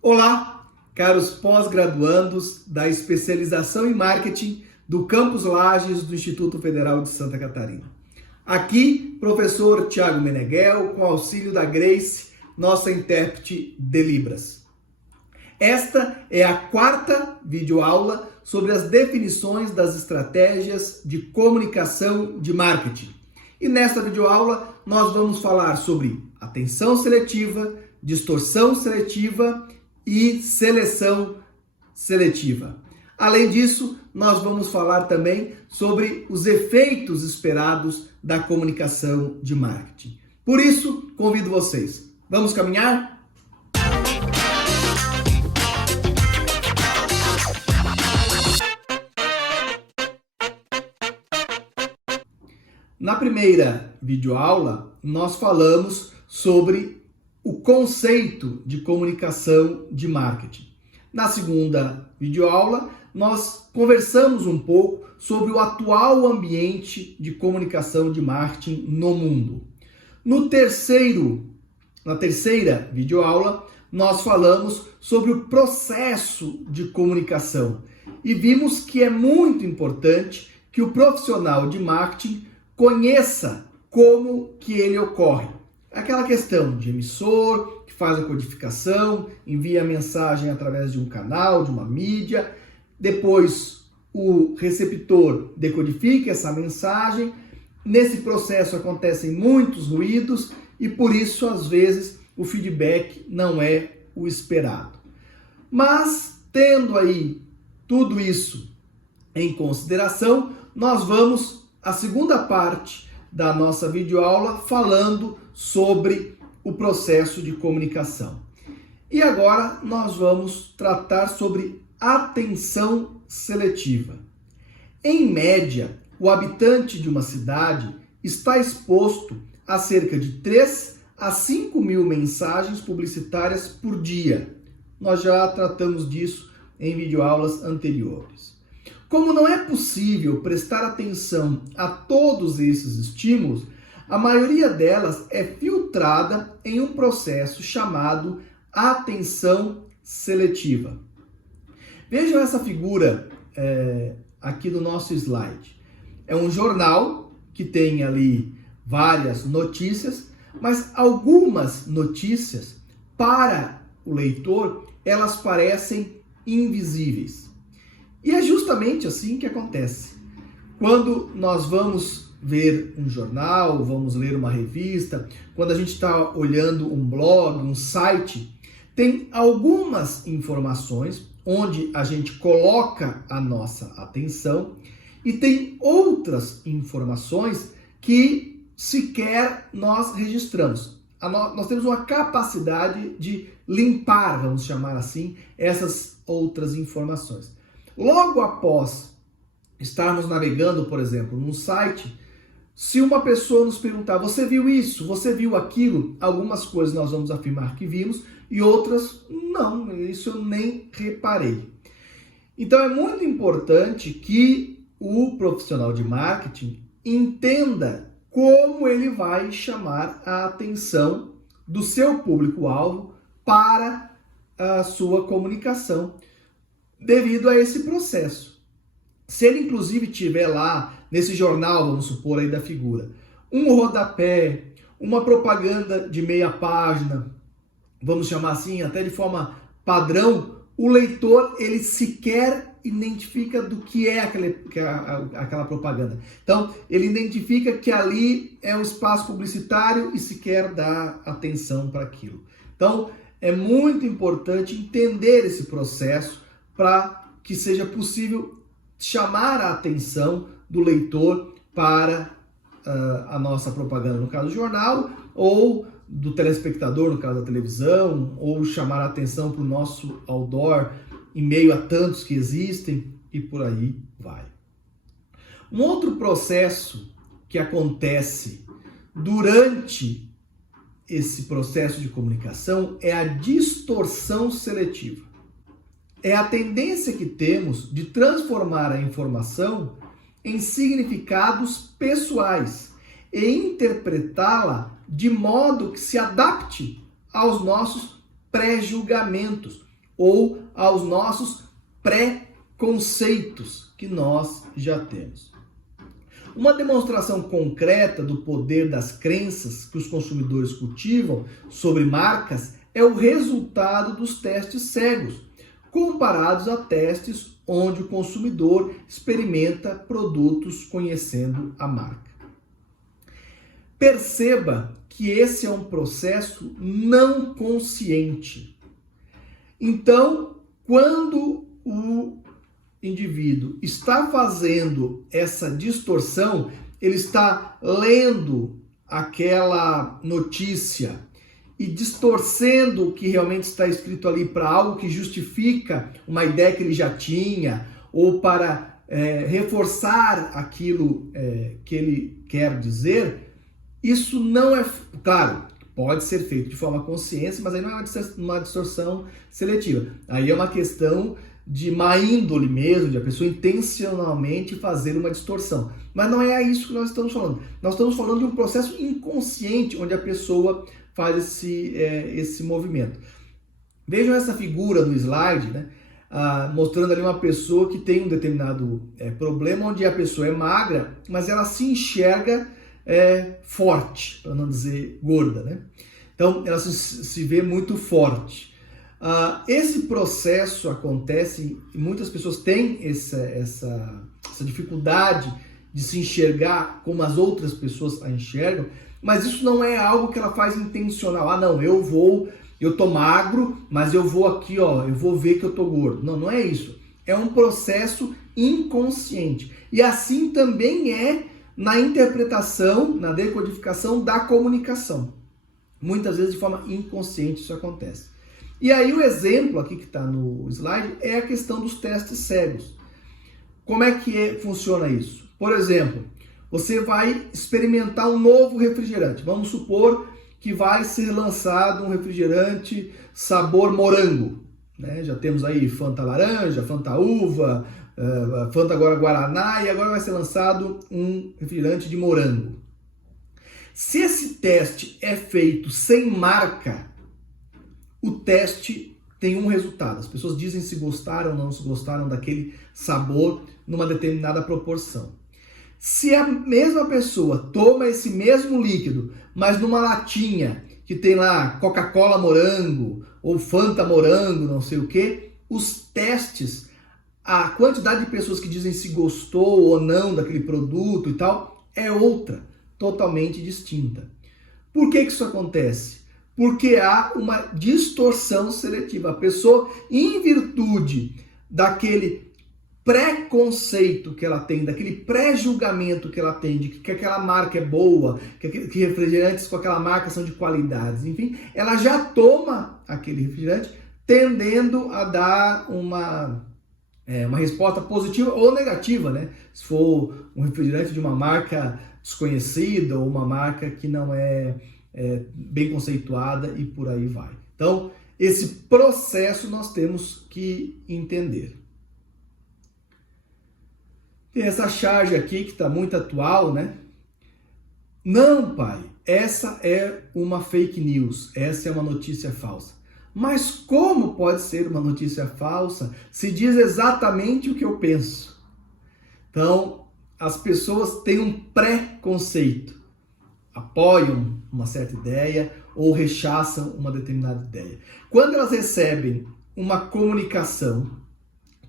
Olá, caros pós-graduandos da especialização em marketing do Campus Lages do Instituto Federal de Santa Catarina. Aqui, professor Tiago Meneghel, com auxílio da Grace, nossa intérprete de Libras. Esta é a quarta videoaula sobre as definições das estratégias de comunicação de marketing. E nesta videoaula nós vamos falar sobre atenção seletiva, distorção seletiva e seleção seletiva. Além disso, nós vamos falar também sobre os efeitos esperados da comunicação de marketing. Por isso, convido vocês. Vamos caminhar? Na primeira videoaula, nós falamos sobre o conceito de comunicação de marketing. Na segunda videoaula, nós conversamos um pouco sobre o atual ambiente de comunicação de marketing no mundo. Na terceira videoaula, nós falamos sobre o processo de comunicação e vimos que é muito importante que o profissional de marketing conheça como que ele ocorre. Aquela questão de emissor, que faz a codificação, envia a mensagem através de um canal, de uma mídia, depois o receptor decodifica essa mensagem. Nesse processo acontecem muitos ruídos e por isso, às vezes, o feedback não é o esperado. Mas, tendo aí tudo isso em consideração, nós vamos à segunda parte da nossa videoaula falando sobre o processo de comunicação. E agora nós vamos tratar sobre atenção seletiva. Em média, o habitante de uma cidade está exposto a cerca de 3 a 5 mil mensagens publicitárias por dia. Nós já tratamos disso em videoaulas anteriores. Como não é possível prestar atenção a todos esses estímulos, a maioria delas é filtrada em um processo chamado atenção seletiva. Vejam essa figura aqui no nosso slide. É um jornal que tem ali várias notícias, mas algumas notícias, para o leitor, elas parecem invisíveis. E é justamente assim que acontece. Quando nós vamos ver um jornal, vamos ler uma revista, quando a gente está olhando um blog, um site, tem algumas informações onde a gente coloca a nossa atenção e tem outras informações que sequer nós registramos. Nós temos uma capacidade de limpar, vamos chamar assim, essas outras informações. Logo após estarmos navegando, por exemplo, num site, se uma pessoa nos perguntar, você viu isso? Você viu aquilo? Algumas coisas nós vamos afirmar que vimos e outras, não, isso eu nem reparei. Então é muito importante que o profissional de marketing entenda como ele vai chamar a atenção do seu público-alvo para a sua comunicação, devido a esse processo. Se ele inclusive tiver lá, nesse jornal, vamos supor aí da figura, um rodapé, uma propaganda de meia página, vamos chamar assim, até de forma padrão, o leitor, ele sequer identifica do que é aquela propaganda. Então, ele identifica que ali é um espaço publicitário e sequer dá atenção para aquilo. Então, é muito importante entender esse processo para que seja possível chamar a atenção do leitor para a nossa propaganda, no caso do jornal, ou do telespectador, no caso da televisão, ou chamar a atenção para o nosso outdoor, em meio a tantos que existem, e por aí vai. Um outro processo que acontece durante esse processo de comunicação é a distorção seletiva. É a tendência que temos de transformar a informação em significados pessoais e interpretá-la de modo que se adapte aos nossos pré-julgamentos ou aos nossos pré-conceitos que nós já temos. Uma demonstração concreta do poder das crenças que os consumidores cultivam sobre marcas é o resultado dos testes cegos, comparados a testes onde o consumidor experimenta produtos conhecendo a marca. Perceba que esse é um processo não consciente. Então, quando o indivíduo está fazendo essa distorção, ele está lendo aquela notícia e distorcendo o que realmente está escrito ali para algo que justifica uma ideia que ele já tinha, ou para reforçar aquilo que ele quer dizer. Isso não é, claro, pode ser feito de forma consciente, mas aí não é uma distorção seletiva. Aí é uma questão de má índole mesmo, de a pessoa intencionalmente fazer uma distorção. Mas não é isso que nós estamos falando. Nós estamos falando de um processo inconsciente, onde a pessoa faz esse movimento. Vejam essa figura no slide, né? Mostrando ali uma pessoa que tem um determinado problema, onde a pessoa é magra, mas ela se enxerga forte, para não dizer gorda, né? Então, ela se vê muito forte. Esse processo acontece e muitas pessoas têm essa dificuldade de se enxergar como as outras pessoas a enxergam, mas isso não é algo que ela faz intencional. Não, eu tô magro, mas eu vou aqui, eu vou ver que eu tô gordo. Não, não é isso. É um processo inconsciente. E assim também é na interpretação, na decodificação da comunicação. Muitas vezes de forma inconsciente isso acontece. E aí o exemplo aqui que está no slide é a questão dos testes cegos. Como é que funciona isso? Por exemplo, você vai experimentar um novo refrigerante. Vamos supor que vai ser lançado um refrigerante sabor morango, né? Já temos aí Fanta laranja, Fanta uva, Fanta agora guaraná, e agora vai ser lançado um refrigerante de morango. Se esse teste é feito sem marca, o teste tem um resultado. As pessoas dizem se gostaram ou não se gostaram daquele sabor numa determinada proporção. Se a mesma pessoa toma esse mesmo líquido, mas numa latinha que tem lá Coca-Cola morango ou Fanta morango, não sei o que, os testes, a quantidade de pessoas que dizem se gostou ou não daquele produto e tal, é outra, totalmente distinta. Por que isso acontece? Porque há uma distorção seletiva. A pessoa, em virtude daquele preconceito que ela tem, daquele pré-julgamento que ela tem, de que aquela marca é boa, que refrigerantes com aquela marca são de qualidades, enfim, ela já toma aquele refrigerante tendendo a dar uma resposta positiva ou negativa, né? Se for um refrigerante de uma marca desconhecida ou uma marca que não é bem conceituada e por aí vai. Então, esse processo nós temos que entender. Tem essa charge aqui que está muito atual, né? Não, pai, essa é uma fake news, essa é uma notícia falsa. Mas como pode ser uma notícia falsa se diz exatamente o que eu penso? Então, as pessoas têm um preconceito, apoiam uma certa ideia ou rechaçam uma determinada ideia. Quando elas recebem uma comunicação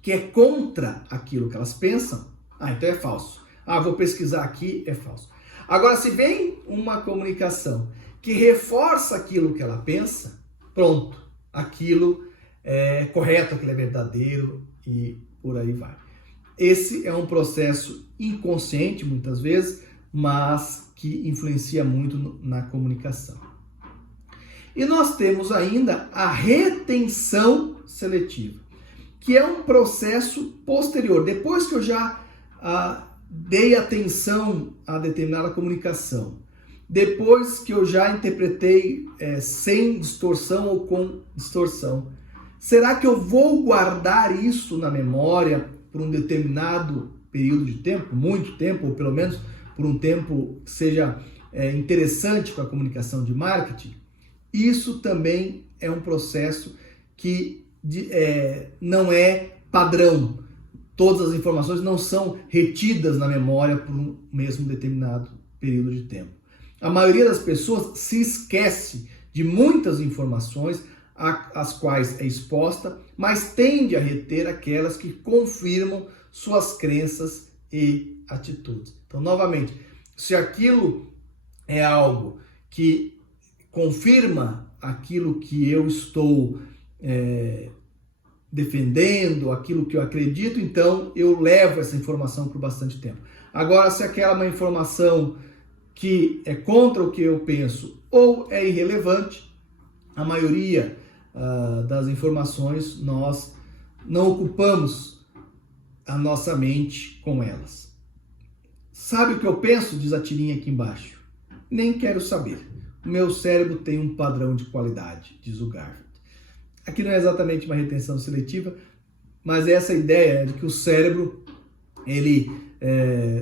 que é contra aquilo que elas pensam, então é falso. Vou pesquisar aqui, é falso. Agora, se vem uma comunicação que reforça aquilo que ela pensa, pronto, aquilo é correto, aquilo é verdadeiro e por aí vai. Esse é um processo inconsciente, muitas vezes, mas que influencia muito na comunicação. E nós temos ainda a retenção seletiva, que é um processo posterior. Depois que eu já dei atenção a determinada comunicação, depois que eu já interpretei sem distorção ou com distorção, será que eu vou guardar isso na memória por um determinado período de tempo, muito tempo, ou pelo menos por um tempo que seja interessante para a comunicação de marketing? Isso também é um processo que não é padrão. Todas as informações não são retidas na memória por um mesmo determinado período de tempo. A maioria das pessoas se esquece de muitas informações às quais é exposta, mas tende a reter aquelas que confirmam suas crenças e atitudes. Então, novamente, se aquilo é algo que confirma aquilo que eu estou defendendo, aquilo que eu acredito, então eu levo essa informação por bastante tempo. Agora, se aquela é uma informação que é contra o que eu penso ou é irrelevante, a maioria das informações nós não ocupamos a nossa mente com elas. Sabe o que eu penso? Diz a tirinha aqui embaixo. Nem quero saber. O meu cérebro tem um padrão de qualidade, diz o Garfield. Aqui não é exatamente uma retenção seletiva, mas é essa ideia de que o cérebro ele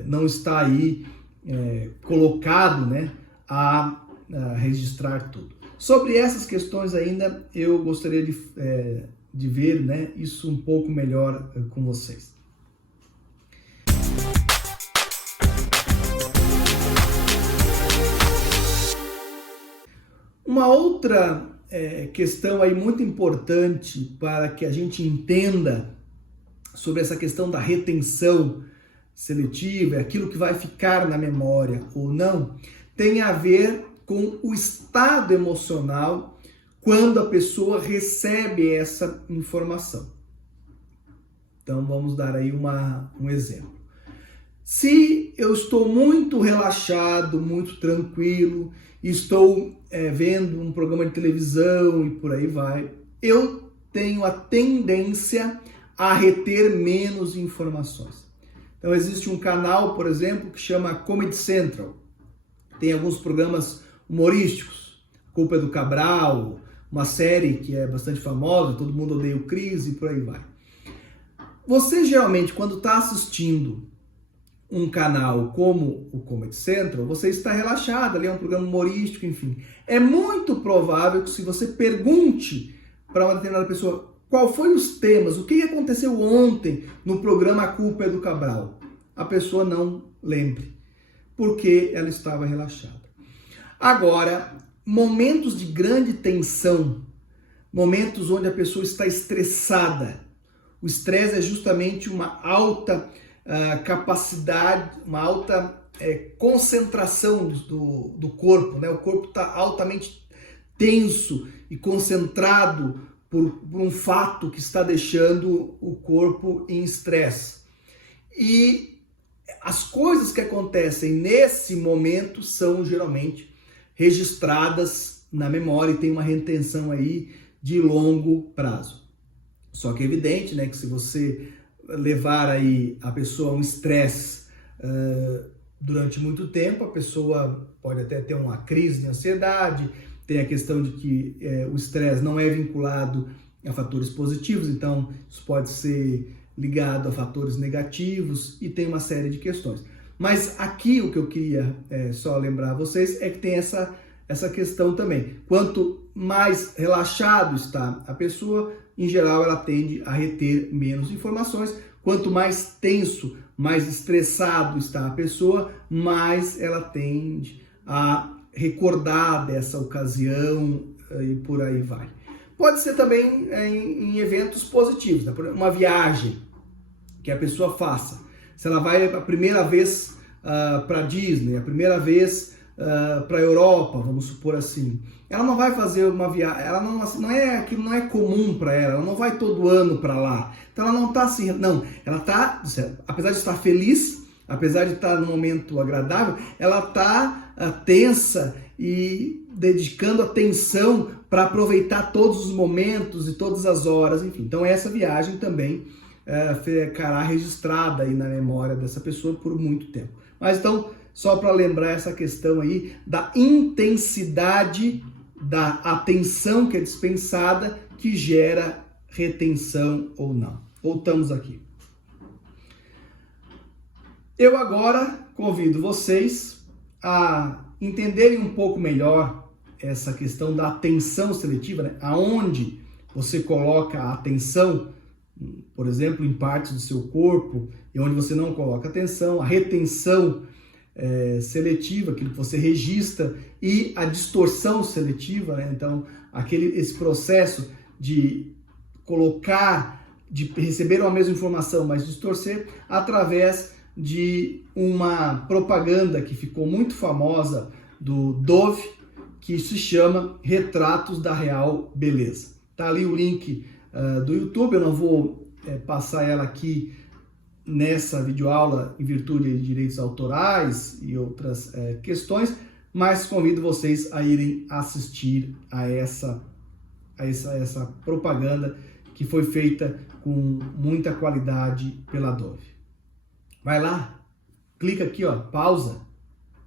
não está aí colocado, né, a registrar tudo. Sobre essas questões ainda eu gostaria de ver, né, isso um pouco melhor com vocês. Uma outra questão aí muito importante para que a gente entenda sobre essa questão da retenção seletiva, aquilo que vai ficar na memória ou não, tem a ver com o estado emocional quando a pessoa recebe essa informação. Então vamos dar aí um exemplo. Se eu estou muito relaxado, muito tranquilo, estou vendo um programa de televisão e por aí vai, eu tenho a tendência a reter menos informações. Então existe um canal, por exemplo, que chama Comedy Central. Tem alguns programas humorísticos, Culpa é do Cabral, uma série que é bastante famosa, Todo Mundo Odeia o Chris e por aí vai. Você geralmente, quando está assistindo um canal como o Comedy Central, você está relaxado, ali é um programa humorístico, enfim. É muito provável que se você pergunte para uma determinada pessoa qual foi os temas, o que aconteceu ontem no programa A Culpa é do Cabral, a pessoa não lembre, porque ela estava relaxada. Agora, momentos de grande tensão, momentos onde a pessoa está estressada. O estresse é justamente uma alta capacidade, uma alta concentração do corpo, né? O corpo está altamente tenso e concentrado por um fato que está deixando o corpo em estresse. E as coisas que acontecem nesse momento são geralmente registradas na memória e tem uma retenção aí de longo prazo. Só que é evidente, né, que se você levar aí a pessoa a um estresse durante muito tempo, a pessoa pode até ter uma crise de ansiedade. Tem a questão de que o estresse não é vinculado a fatores positivos, então isso pode ser ligado a fatores negativos e tem uma série de questões. Mas aqui o que eu queria só lembrar a vocês é que tem essa questão também. Quanto mais relaxado está a pessoa, em geral ela tende a reter menos informações. Quanto mais tenso, mais estressado está a pessoa, mais ela tende a recordar dessa ocasião e por aí vai. Pode ser também em eventos positivos, né? Uma viagem que a pessoa faça. Se ela vai a primeira vez para Disney, a primeira vez para a Europa, vamos supor assim, ela não vai fazer uma viagem, ela aquilo não é comum para ela não vai todo ano para lá. Então ela não está assim, não, ela está, apesar de estar feliz, apesar de estar num momento agradável, ela está tensa e dedicando atenção para aproveitar todos os momentos e todas as horas, enfim. Então essa viagem também ficará registrada aí na memória dessa pessoa por muito tempo. Mas então, só para lembrar essa questão aí da intensidade da atenção que é dispensada que gera retenção ou não. Voltamos aqui. Eu agora convido vocês a entenderem um pouco melhor essa questão da atenção seletiva, né? Aonde você coloca a atenção, por exemplo, em partes do seu corpo, e onde você não coloca atenção, a retenção seletiva, aquilo que você registra, e a distorção seletiva, né? Então, esse processo de de receber a mesma informação, mas distorcer, através de uma propaganda que ficou muito famosa do Dove, que se chama Retratos da Real Beleza. Tá ali o link do YouTube, eu não vou passar ela aqui nessa videoaula em virtude de direitos autorais e outras questões, mas convido vocês a irem assistir a essa propaganda que foi feita com muita qualidade pela Dove. Vai lá, clica aqui, ó, pausa,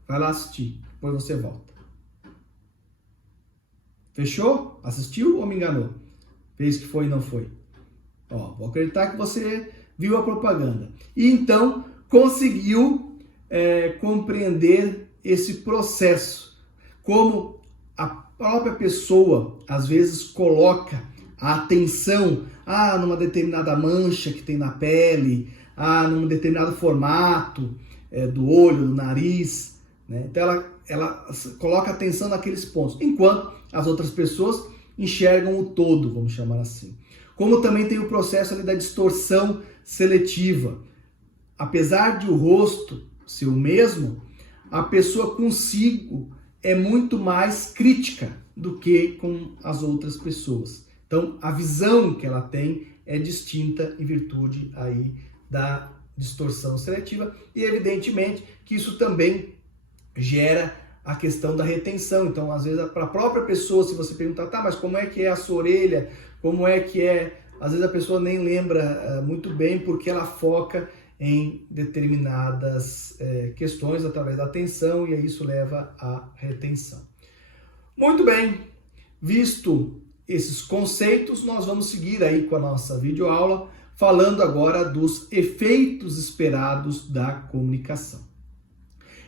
vai lá assistir, depois você volta. Fechou? Assistiu ou me enganou? Fez que foi e não foi? Ó, vou acreditar que você viu a propaganda. E então conseguiu compreender esse processo. Como a própria pessoa, às vezes, coloca a atenção numa determinada mancha que tem na pele, num determinado formato do olho, do nariz, né? Então ela coloca atenção naqueles pontos, enquanto as outras pessoas enxergam o todo, vamos chamar assim. Como também tem o processo ali da distorção seletiva. Apesar de o rosto ser o mesmo, a pessoa consigo é muito mais crítica do que com as outras pessoas. Então, a visão que ela tem é distinta em virtude aí da distorção seletiva, e evidentemente que isso também gera a questão da retenção. Então, às vezes, para a própria pessoa, se você perguntar, tá, mas como é que é a sua orelha? Como é que é? Às vezes a pessoa nem lembra muito bem, porque ela foca em determinadas questões através da atenção, e aí isso leva à retenção. Muito bem, visto esses conceitos, nós vamos seguir aí com a nossa videoaula, falando agora dos efeitos esperados da comunicação.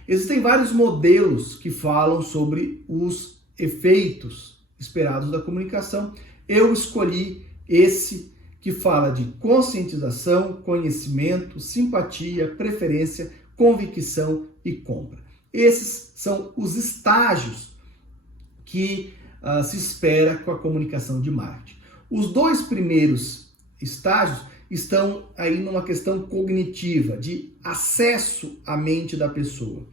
Existem vários modelos que falam sobre os efeitos esperados da comunicação. Eu escolhi esse que fala de conscientização, conhecimento, simpatia, preferência, convicção e compra. Esses são os estágios que se espera com a comunicação de marketing. Os dois primeiros estágios estão aí numa questão cognitiva, de acesso à mente da pessoa.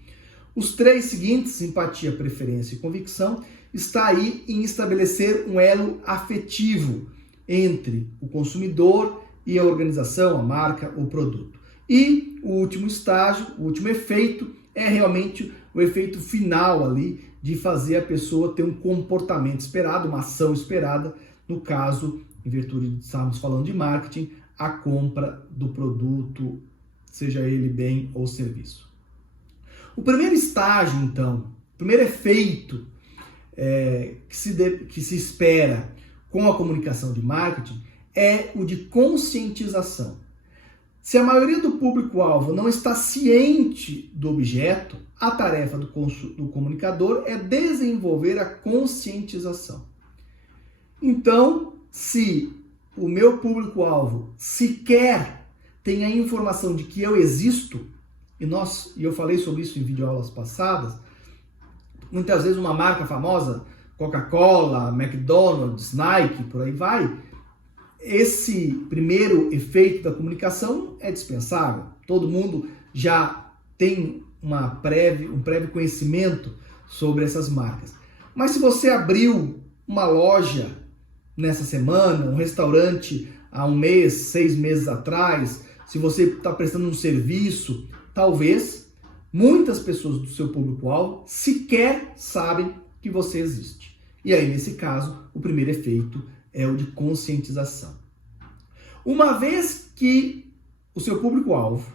Os três seguintes, simpatia, preferência e convicção, está aí em estabelecer um elo afetivo entre o consumidor e a organização, a marca, o produto. E o último estágio, o último efeito, é realmente o efeito final ali de fazer a pessoa ter um comportamento esperado, uma ação esperada, no caso, em virtude de estarmos falando de marketing, a compra do produto, seja ele bem ou serviço. O primeiro estágio, então, o primeiro efeito que se espera com a comunicação de marketing é o de conscientização. Se a maioria do público-alvo não está ciente do objeto, a tarefa do comunicador é desenvolver a conscientização. Então, se o meu público-alvo sequer tem a informação de que eu existo, e eu falei sobre isso em videoaulas passadas, muitas vezes uma marca famosa, Coca-Cola, McDonald's, Nike, por aí vai, esse primeiro efeito da comunicação é dispensável. Todo mundo já tem um prévio conhecimento sobre essas marcas. Mas se você abriu uma loja nessa semana, um restaurante há um mês, 6 meses atrás, se você está prestando um serviço, talvez muitas pessoas do seu público-alvo sequer sabem que você existe. E aí, nesse caso, o primeiro efeito é o de conscientização. Uma vez que o seu público-alvo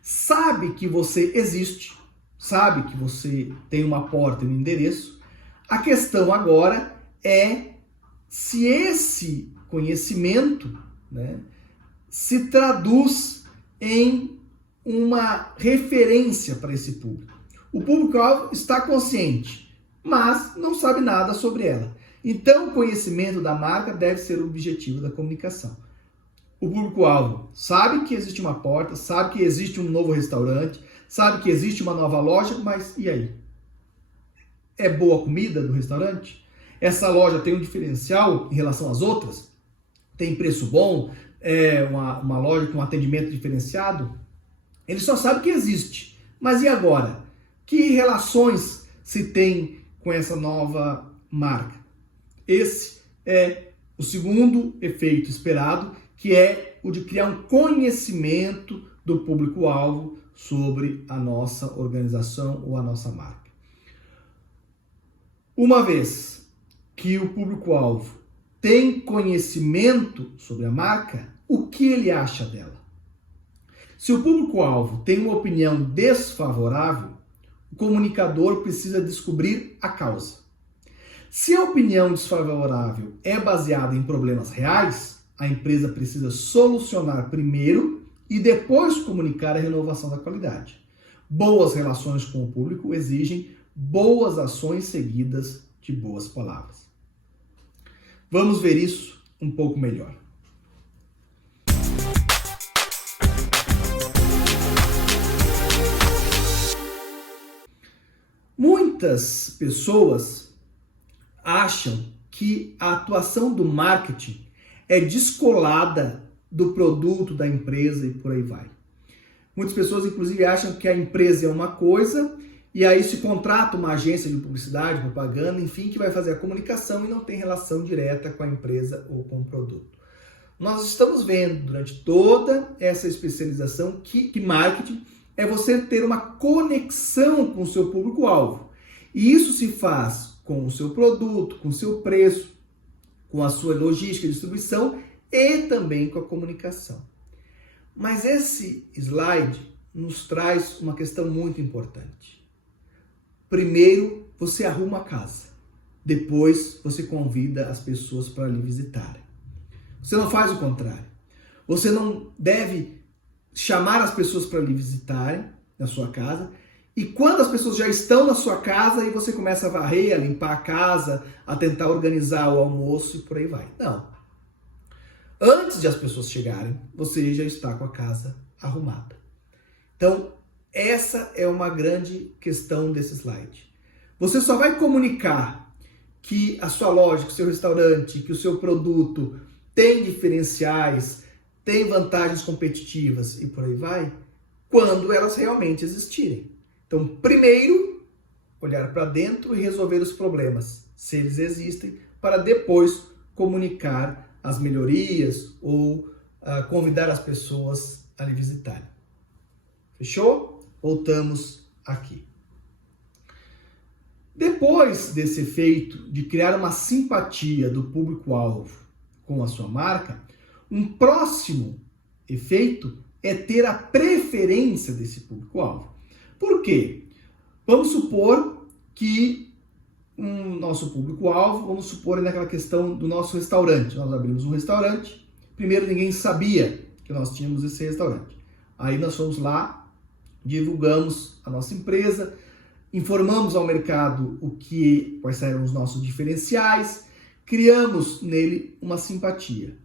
sabe que você existe, sabe que você tem uma porta e um endereço, a questão agora é se esse conhecimento, né, se traduz em uma referência para esse público. O público-alvo está consciente, mas não sabe nada sobre ela. Então, o conhecimento da marca deve ser o objetivo da comunicação. O público-alvo sabe que existe uma porta, sabe que existe um novo restaurante, sabe que existe uma nova loja, mas e aí? É boa a comida do restaurante? Essa loja tem um diferencial em relação às outras? Tem preço bom? É uma loja com atendimento diferenciado? Ele só sabe que existe. Mas e agora? Que relações se tem com essa nova marca? Esse é o segundo efeito esperado, que é o de criar um conhecimento do público-alvo sobre a nossa organização ou a nossa marca. Uma vez que o público-alvo tem conhecimento sobre a marca, o que ele acha dela? Se o público-alvo tem uma opinião desfavorável, o comunicador precisa descobrir a causa. Se a opinião desfavorável é baseada em problemas reais, a empresa precisa solucionar primeiro e depois comunicar a renovação da qualidade. Boas relações com o público exigem boas ações seguidas de boas palavras. Vamos ver isso um pouco melhor. Muitas pessoas acham que a atuação do marketing é descolada do produto da empresa e por aí vai. Muitas pessoas, inclusive, acham que a empresa é uma coisa e aí se contrata uma agência de publicidade, propaganda, enfim, que vai fazer a comunicação e não tem relação direta com a empresa ou com o produto. Nós estamos vendo durante toda essa especialização que marketing é você ter uma conexão com o seu público-alvo. E isso se faz com o seu produto, com o seu preço, com a sua logística e distribuição e também com a comunicação. Mas esse slide nos traz uma questão muito importante. Primeiro, você arruma a casa. Depois, você convida as pessoas para lhe visitarem. Você não faz o contrário. Você não deve chamar as pessoas para lhe visitarem na sua casa. E quando as pessoas já estão na sua casa, aí você começa a varrer, a limpar a casa, a tentar organizar o almoço e por aí vai. Não. Antes de as pessoas chegarem, você já está com a casa arrumada. Então, essa é uma grande questão desse slide. Você só vai comunicar que a sua loja, que o seu restaurante, que o seu produto tem diferenciais, tem vantagens competitivas e por aí vai, quando elas realmente existirem. Então, primeiro, olhar para dentro e resolver os problemas, se eles existem, para depois comunicar as melhorias ou convidar as pessoas a lhe visitarem. Fechou? Voltamos aqui. Depois desse efeito de criar uma simpatia do público-alvo com a sua marca, um próximo efeito é ter a preferência desse público-alvo. Por quê? Vamos supor que nosso público-alvo, vamos supor naquela questão do nosso restaurante. Nós abrimos um restaurante, primeiro ninguém sabia que nós tínhamos esse restaurante. Aí nós fomos lá, divulgamos a nossa empresa, informamos ao mercado quais eram os nossos diferenciais, criamos nele uma simpatia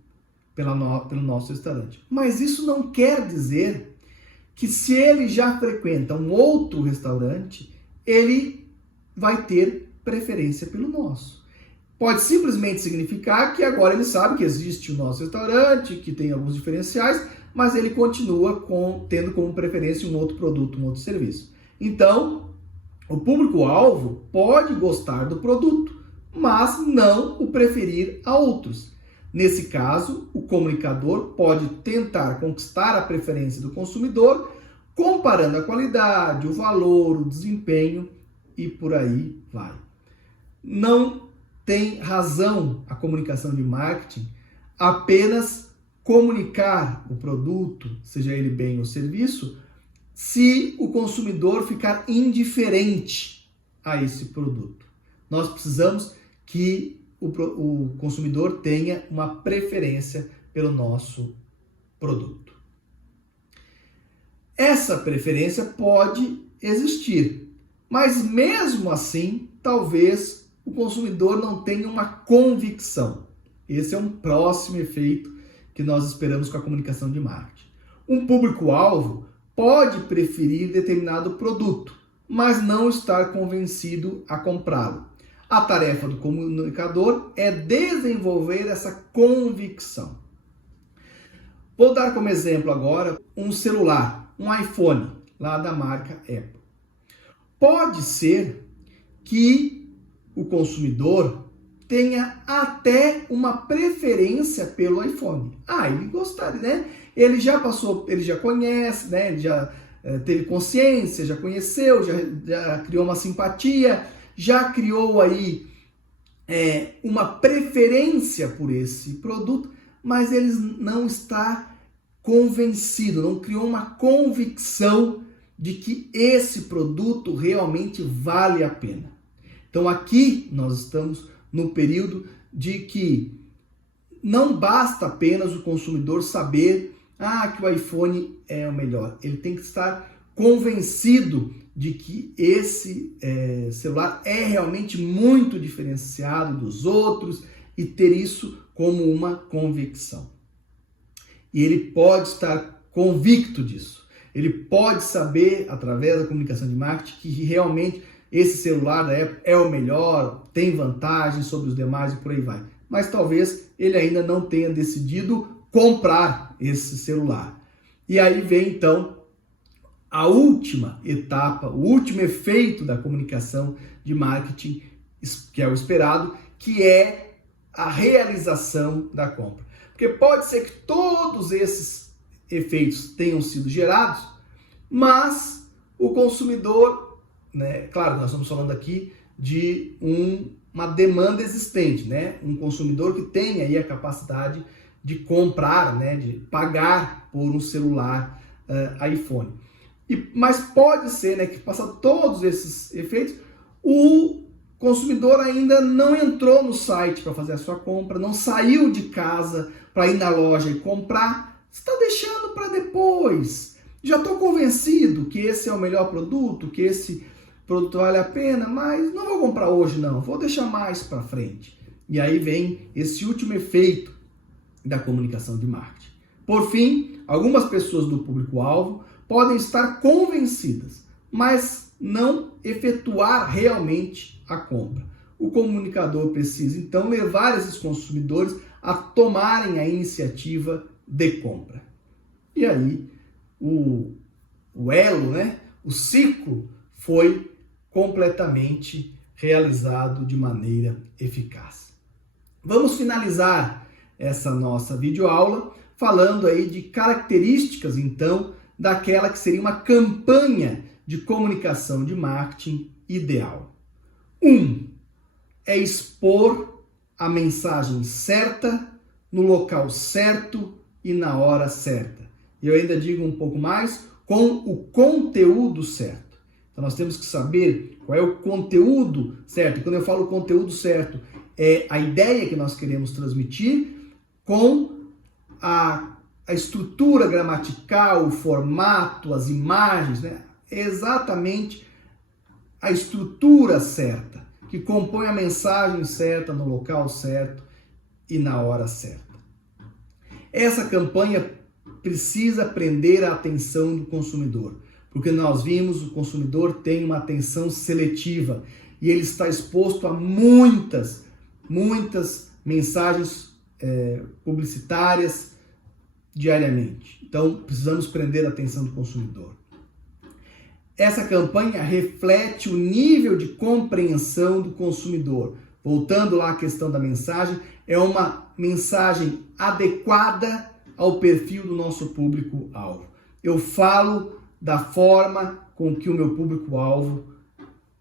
pelo nosso restaurante. Mas isso não quer dizer que se ele já frequenta um outro restaurante, ele vai ter preferência pelo nosso. Pode simplesmente significar que agora ele sabe que existe o nosso restaurante, que tem alguns diferenciais, mas ele continua tendo como preferência um outro produto, um outro serviço. Então, o público-alvo pode gostar do produto, mas não o preferir a outros. Nesse caso, o comunicador pode tentar conquistar a preferência do consumidor, comparando a qualidade, o valor, o desempenho e por aí vai. Não tem razão a comunicação de marketing apenas comunicar o produto, seja ele bem ou serviço, se o consumidor ficar indiferente a esse produto. Nós precisamos que o consumidor tenha uma preferência pelo nosso produto. Essa preferência pode existir, mas mesmo assim, talvez o consumidor não tenha uma convicção. Esse é um próximo efeito que nós esperamos com a comunicação de marketing. Um público-alvo pode preferir determinado produto, mas não estar convencido a comprá-lo. A tarefa do comunicador é desenvolver essa convicção. Vou dar como exemplo agora um celular, um iPhone, lá da marca Apple. Pode ser que o consumidor tenha até uma preferência pelo iPhone. Ele gostaria, né? Ele já passou, ele já conhece, né? Ele já teve consciência, já conheceu, já criou uma simpatia, já criou aí uma preferência por esse produto, mas ele não está convencido, não criou uma convicção de que esse produto realmente vale a pena. Então aqui nós estamos no período de que não basta apenas o consumidor saber que o iPhone é o melhor. Ele tem que estar convencido de que esse celular é realmente muito diferenciado dos outros e ter isso como uma convicção. E ele pode estar convicto disso. Ele pode saber, através da comunicação de marketing, que realmente esse celular da Apple é o melhor, tem vantagens sobre os demais e por aí vai. Mas talvez ele ainda não tenha decidido comprar esse celular. E aí vem então a última etapa, o último efeito da comunicação de marketing, que é o esperado, que é a realização da compra. Porque pode ser que todos esses efeitos tenham sido gerados, mas o consumidor, né, claro, nós estamos falando aqui de uma demanda existente, né? Um consumidor que tem aí a capacidade de comprar, né, de pagar por um celular iPhone. Mas pode ser, né, que passado todos esses efeitos, o consumidor ainda não entrou no site para fazer a sua compra, não saiu de casa para ir na loja e comprar, está deixando para depois. Já estou convencido que esse é o melhor produto, que esse produto vale a pena, mas não vou comprar hoje não, vou deixar mais para frente. E aí vem esse último efeito da comunicação de marketing. Por fim, algumas pessoas do público-alvo podem estar convencidas, mas não efetuar realmente a compra. O comunicador precisa, então, levar esses consumidores a tomarem a iniciativa de compra. E aí, o elo, né, o ciclo foi completamente realizado de maneira eficaz. Vamos finalizar essa nossa videoaula falando aí de características, então, daquela que seria uma campanha de comunicação de marketing ideal. 1. É expor a mensagem certa, no local certo e na hora certa. E eu ainda digo um pouco mais, com o conteúdo certo. Então nós temos que saber qual é o conteúdo certo. E quando eu falo conteúdo certo, é a ideia que nós queremos transmitir com a estrutura gramatical, o formato, as imagens, né? Exatamente a estrutura certa, que compõe a mensagem certa, no local certo e na hora certa. Essa campanha precisa prender a atenção do consumidor, porque nós vimos o consumidor tem uma atenção seletiva e ele está exposto a muitas mensagens publicitárias diariamente. Então, precisamos prender a atenção do consumidor. Essa campanha reflete o nível de compreensão do consumidor. Voltando lá à questão da mensagem, é uma mensagem adequada ao perfil do nosso público-alvo. Eu falo da forma com que o meu público-alvo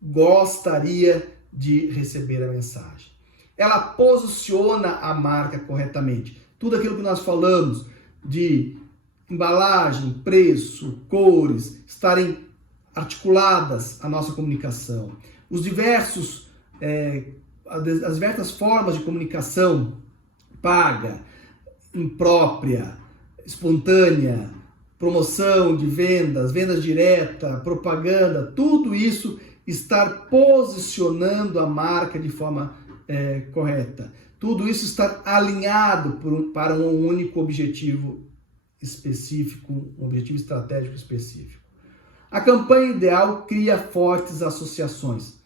gostaria de receber a mensagem. Ela posiciona a marca corretamente. Tudo aquilo que nós falamos de embalagem, preço, cores, estarem articuladas a nossa comunicação. As diversas formas de comunicação, paga, imprópria, espontânea, promoção de vendas, vendas direta, propaganda, tudo isso estar posicionando a marca de forma correta. Tudo isso estar alinhado para um único objetivo específico, um objetivo estratégico específico. A campanha ideal cria fortes associações.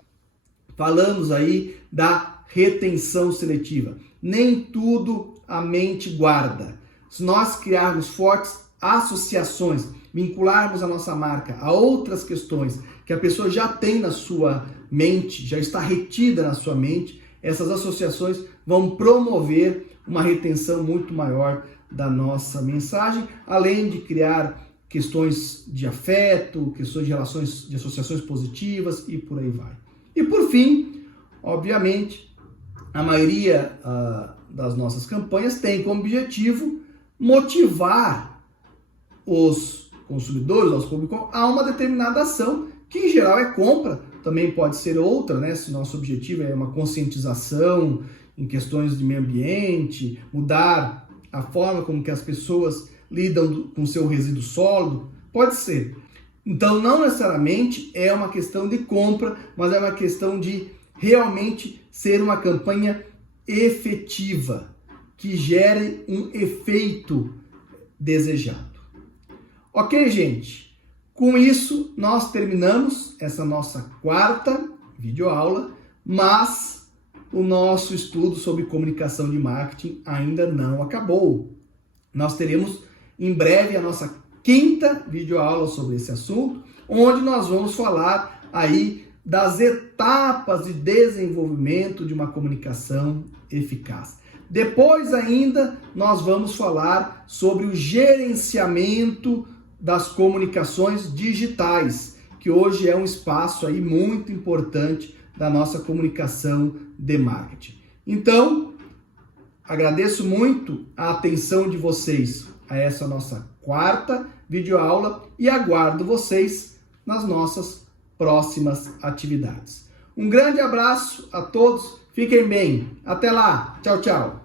Falamos aí da retenção seletiva. Nem tudo a mente guarda. Se nós criarmos fortes associações, vincularmos a nossa marca a outras questões que a pessoa já tem na sua mente, já está retida na sua mente, essas associações vão promover uma retenção muito maior da nossa mensagem, além de criar questões de afeto, questões de relações, de associações positivas e por aí vai. E por fim, obviamente, a maioria das nossas campanhas tem como objetivo motivar os consumidores, os públicos, a uma determinada ação, que em geral é compra, também pode ser outra, né? Se nosso objetivo é uma conscientização em questões de meio ambiente, mudar a forma como que as pessoas lidam com seu resíduo sólido, pode ser. Então, não necessariamente é uma questão de compra, mas é uma questão de realmente ser uma campanha efetiva, que gere um efeito desejado. Ok, gente? Com isso, nós terminamos essa nossa quarta videoaula, mas o nosso estudo sobre comunicação de marketing ainda não acabou. Nós teremos em breve a nossa quinta videoaula sobre esse assunto, onde nós vamos falar aí das etapas de desenvolvimento de uma comunicação eficaz. Depois ainda nós vamos falar sobre o gerenciamento das comunicações digitais, que hoje é um espaço aí muito importante da nossa comunicação de marketing. Então, agradeço muito a atenção de vocês a essa nossa quarta videoaula e aguardo vocês nas nossas próximas atividades. Um grande abraço a todos, fiquem bem, até lá, tchau, tchau!